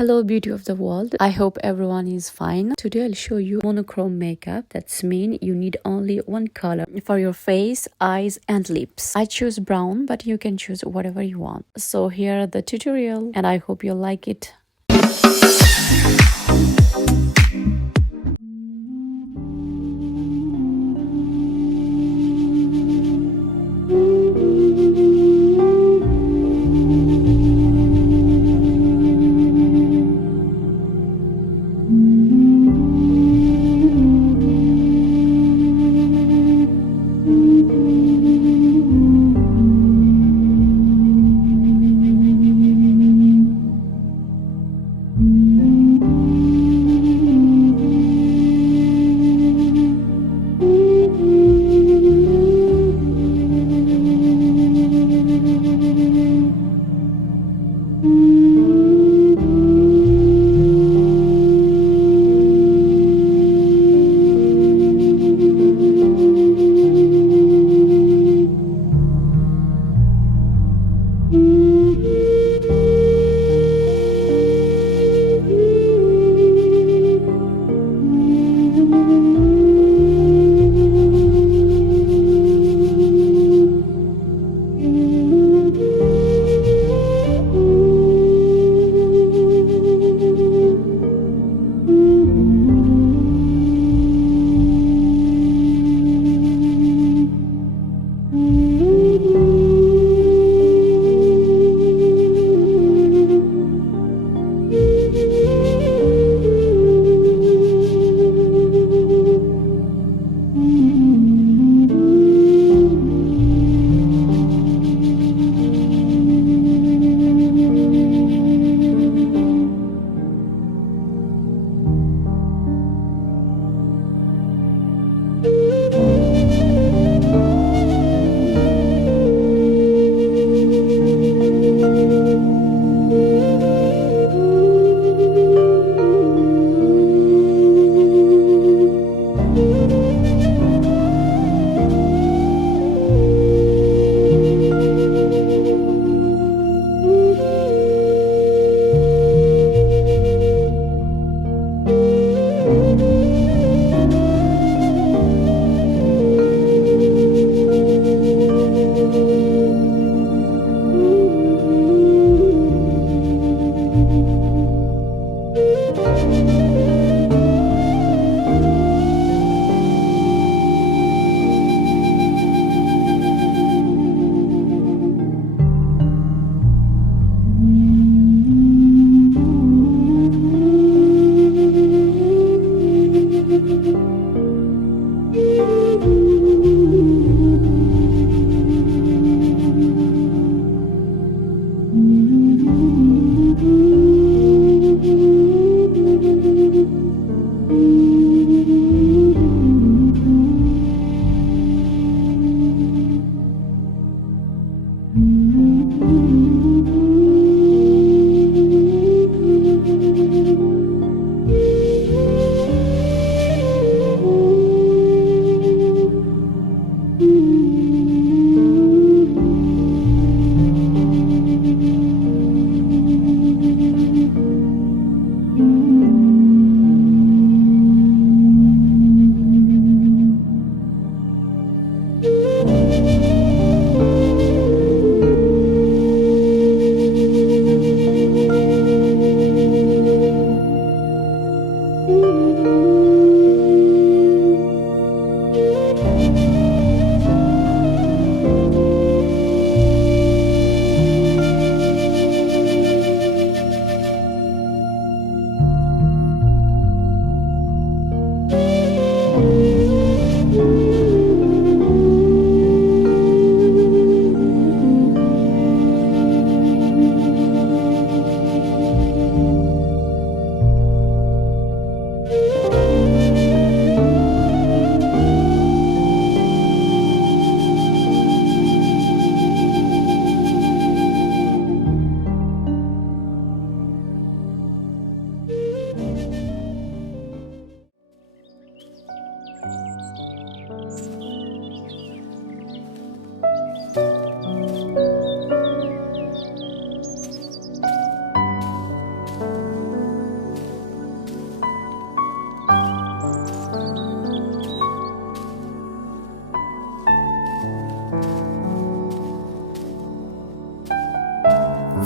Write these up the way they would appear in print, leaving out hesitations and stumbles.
Hello beauty of the world, I hope everyone is fine. Today I'll show you monochrome makeup. That's mean you need only one color for your face, eyes and lips. I choose brown, but you can choose whatever you want. So here are the tutorial and I hope you like it.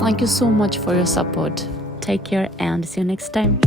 Thank you so much for your support. Take care and see you next time.